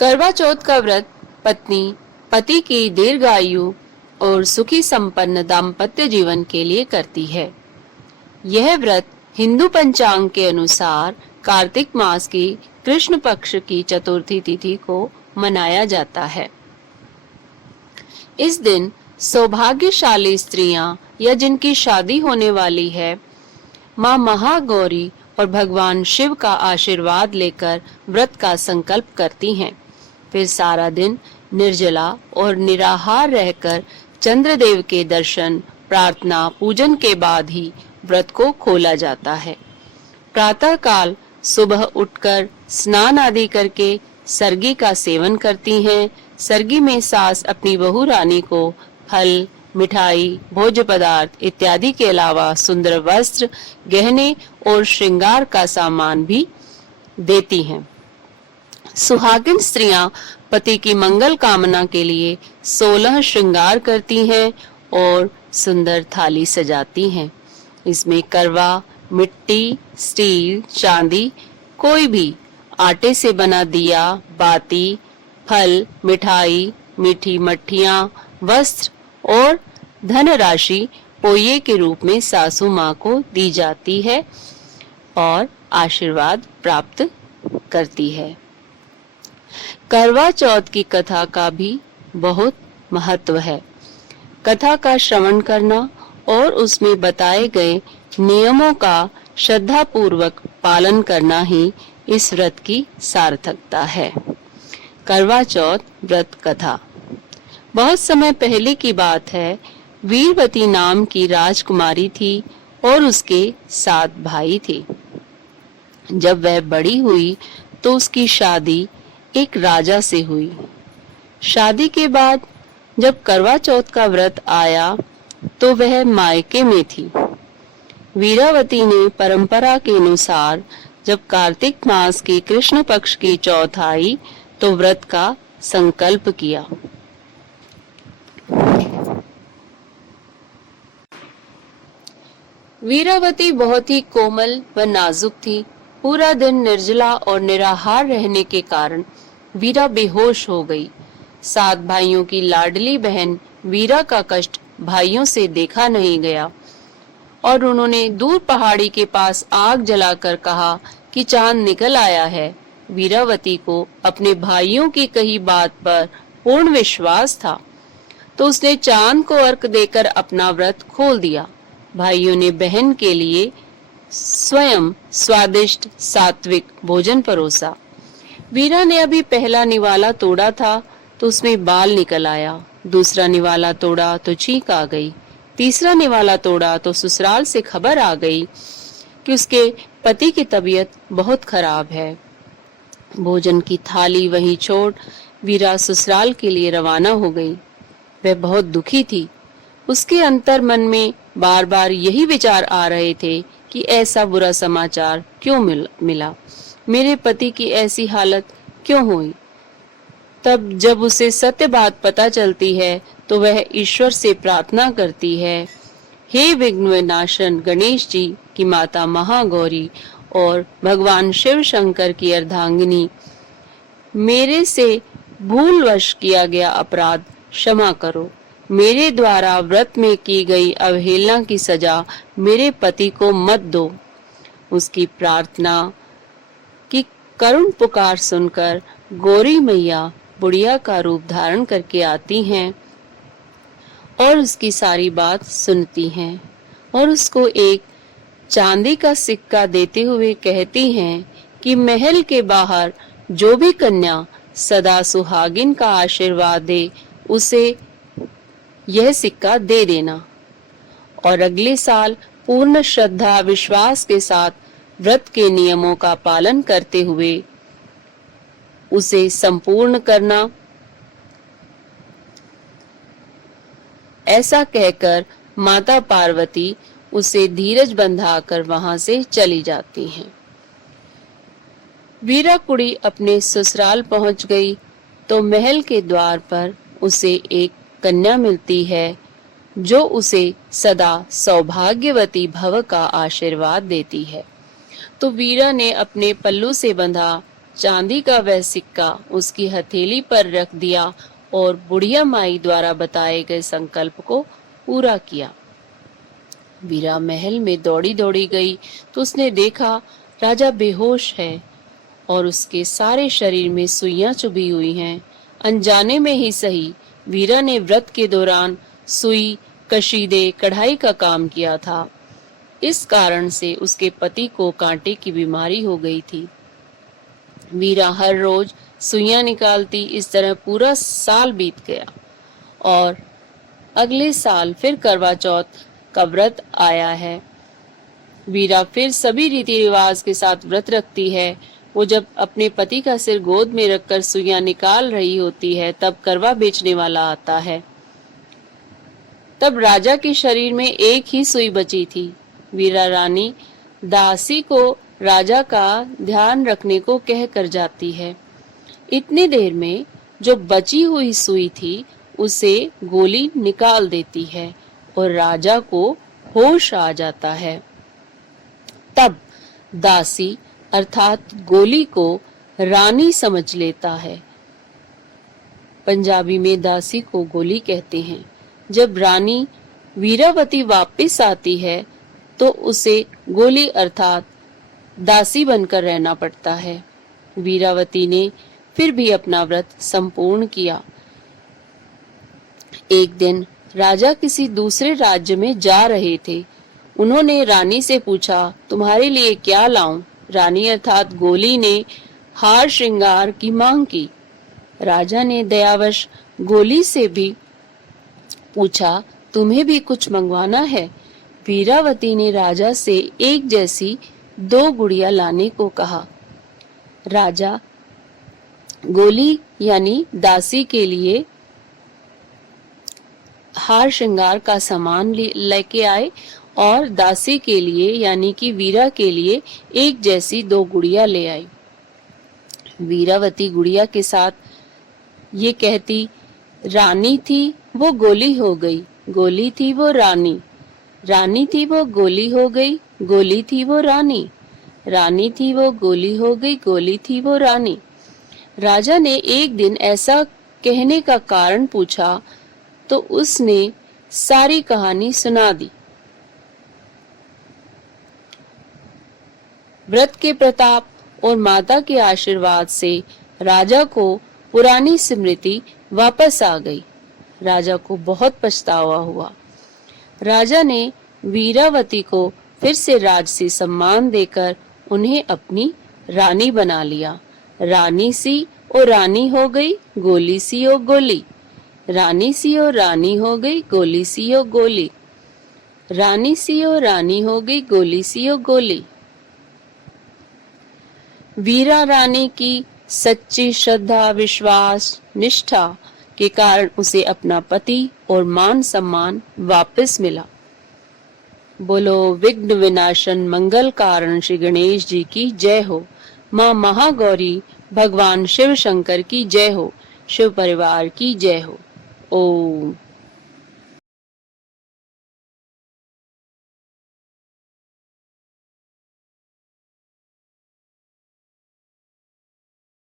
करवा चौथ का व्रत पत्नी पति की दीर्घायु और सुखी संपन्न दाम्पत्य जीवन के लिए करती है। यह व्रत हिंदू पंचांग के अनुसार कार्तिक मास की कृष्ण पक्ष की चतुर्थी तिथि को मनाया जाता है। इस दिन सौभाग्यशाली स्त्रियां या जिनकी शादी होने वाली है, मां महागौरी और भगवान शिव का आशीर्वाद लेकर व्रत का संकल्प करती हैं। फिर सारा दिन निर्जला और निराहार रहकर चंद्रदेव के दर्शन, प्रार्थना, पूजन के बाद ही व्रत को खोला जाता है। प्रातः काल सुबह उठकर स्नान आदि करके सरगी का सेवन करती हैं। सरगी में सास अपनी बहू रानी को फल, मिठाई, भोज्य पदार्थ इत्यादि के अलावा सुंदर वस्त्र, गहने और श्रृंगार का सामान भी देती हैं। सुहागिन स्त्रियां पति की मंगल कामना के लिए 16 श्रृंगार करती हैं और सुंदर थाली सजाती हैं। इसमें करवा, मिट्टी, स्टील, चांदी, कोई भी आटे से बना दिया, बाती, फल, मिठाई, मीठी मट्ठियां, वस्त्र और धनराशि पोये के रूप में सासू माँ को दी जाती है और आशीर्वाद प्राप्त करती है। करवा चौथ की कथा का भी बहुत महत्व है। कथा का श्रवण करना और उसमें बताए गए नियमों का श्रद्धा पूर्वक पालन करना ही इस व्रत की सार्थकता है। करवा चौथ व्रत कथा। बहुत समय पहले की बात है। वीरवती नाम की राजकुमारी थी और उसके 7 भाई थे। जब वह बड़ी हुई तो उसकी शादी एक राजा से हुई। शादी के बाद जब करवा चौथ का व्रत आया तो वह मायके में थी। वीरावती ने परंपरा के अनुसार जब कार्तिक मास की कृष्ण पक्ष की चौथ आई तो व्रत का संकल्प किया। वीरावती बहुत ही कोमल व नाजुक थी। पूरा दिन निर्जला और निराहार रहने के कारण वीरा बेहोश हो गई। 7 भाइयों की लाडली बहन वीरा का कष्ट भाइयों से देखा नहीं गया और उन्होंने दूर पहाड़ी के पास आग जलाकर कहा कि चांद निकल आया है। वीरावती को अपने भाइयों की कही बात पर पूर्ण विश्वास था तो उसने चांद को अर्घ देकर अपना व्रत खोल दिया। भाइयों ने बहन के लिए स्वयं स्वादिष्ट सात्विक भोजन परोसा। वीरा ने अभी पहला निवाला तोड़ा था तो उसमें बाल निकल आया। दूसरा निवाला तोड़ा तो छींक आ गई। तीसरा निवाला तोड़ा तो ससुराल से खबर आ गई कि उसके पति की तबीयत बहुत खराब है। भोजन की थाली वहीं छोड़ वीरा ससुराल के लिए रवाना हो गई। वह बहुत दुखी थी। उसके अंतर मन में बार बार यही विचार आ रहे थे कि ऐसा बुरा समाचार क्यों मिला, मेरे पति की ऐसी हालत क्यों हुई। तब जब उसे सत्य बात पता चलती है तो वह ईश्वर से प्रार्थना करती है, हे विघ्न विनाशन गणेश जी की माता महागौरी और भगवान शिव शंकर की अर्धांगिनी, मेरे से भूलवश किया गया अपराध क्षमा करो। मेरे द्वारा व्रत में की गई अवहेलना की सजा मेरे पति को मत दो। उसकी प्रार्थना की करुण पुकार सुनकर गौरी मैया बुढ़िया का रूप धारण करके आती हैं और उसकी सारी बात सुनती हैं और उसको एक चांदी का सिक्का देते हुए कहती हैं कि महल के बाहर जो भी कन्या सदा सुहागिन का आशीर्वाद दे उसे यह सिक्का दे देना और अगले साल पूर्ण श्रद्धा विश्वास के साथ व्रत के नियमों का पालन करते हुए उसे संपूर्ण करना। ऐसा कहकर माता पार्वती उसे धीरज बंधाकर वहां से चली जाती हैं। वीरा कुड़ी अपने ससुराल पहुंच गई तो महल के द्वार पर उसे एक कन्या मिलती है जो उसे सदा सौभाग्यवती भव का आशीर्वाद देती है। तो वीरा ने अपने पल्लू से बंधा चांदी का वह सिक्का उसकी हथेली पर रख दिया और बुढ़िया माई द्वारा बताए गए संकल्प को पूरा किया। वीरा महल में दौड़ी दौड़ी गई तो उसने देखा राजा बेहोश है और उसके सारे शरीर में सुइयां चुभी हुई हैं। अनजाने में ही सही, वीरा ने व्रत के दौरान सुई, कशीदे, कढ़ाई का काम किया था। इस कारण से उसके पति को कांटे की बीमारी हो गई थी। वीरा हर रोज सुइयां निकालती। इस तरह पूरा साल बीत गया और अगले साल फिर करवा चौथ का व्रत आया है। वीरा फिर सभी रीति रिवाज के साथ व्रत रखती है। वो जब अपने पति का सिर गोद में रखकर सुइयां निकाल रही होती है, तब करवा बेचने वाला आता है। तब राजा के शरीर में एक ही सुई बची थी। वीरा रानी दासी को राजा का ध्यान रखने को कह कर जाती है। इतनी देर में जो बची हुई सुई थी उसे गोली निकाल देती है और राजा को होश आ जाता है। तब दासी अर्थात गोली को रानी समझ लेता है। पंजाबी में दासी को गोली कहते हैं। जब रानी वीरावती वापस आती है तो उसे गोली अर्थात दासी बनकर रहना पड़ता है। वीरावती ने फिर भी अपना व्रत संपूर्ण किया। एक दिन राजा किसी दूसरे राज्य में जा रहे थे। उन्होंने रानी से पूछा, तुम्हारे लिए क्या लाऊं? रानी अर्थात गोली ने हार श्रृंगार की मांग की। राजा ने दयावश गोली से भी पूछा, तुम्हें भी कुछ मंगवाना है? वीरावती ने राजा से एक जैसी 2 गुड़िया लाने को कहा। राजा गोली यानी दासी के लिए हार श्रृंगार का सामान लेके आए और दासी के लिए यानी कि वीरा के लिए एक जैसी 2 गुड़िया ले आई। वीरावती गुड़िया के साथ ये कहती, रानी थी वो गोली हो गई, गोली थी वो रानी, रानी थी वो गोली हो गई, गोली थी वो रानी, रानी थी वो गोली हो गई, गोली थी वो रानी। राजा ने एक दिन ऐसा कहने का कारण पूछा तो उसने सारी कहानी सुना दी। व्रत के प्रताप और माता के आशीर्वाद से राजा को पुरानी स्मृति वापस आ गई। राजा को बहुत पछतावा हुआ। राजा ने वीरावती को फिर से राजसी सम्मान देकर उन्हें अपनी रानी बना लिया। रानी सी और रानी हो गई, गोली सी और गोली, रानी सी और रानी हो गई, गोली सी और गोली, रानी सी और रानी हो गई, गोली सी और गोली। वीरा रानी की सच्ची श्रद्धा, विश्वास, निष्ठा के कारण उसे अपना पति और मान सम्मान वापस मिला। बोलो विघ्न विनाशन मंगल कारण श्री गणेश जी की जय हो। माँ महागौरी, भगवान शिव शंकर की जय हो। शिव परिवार की जय हो। ओम।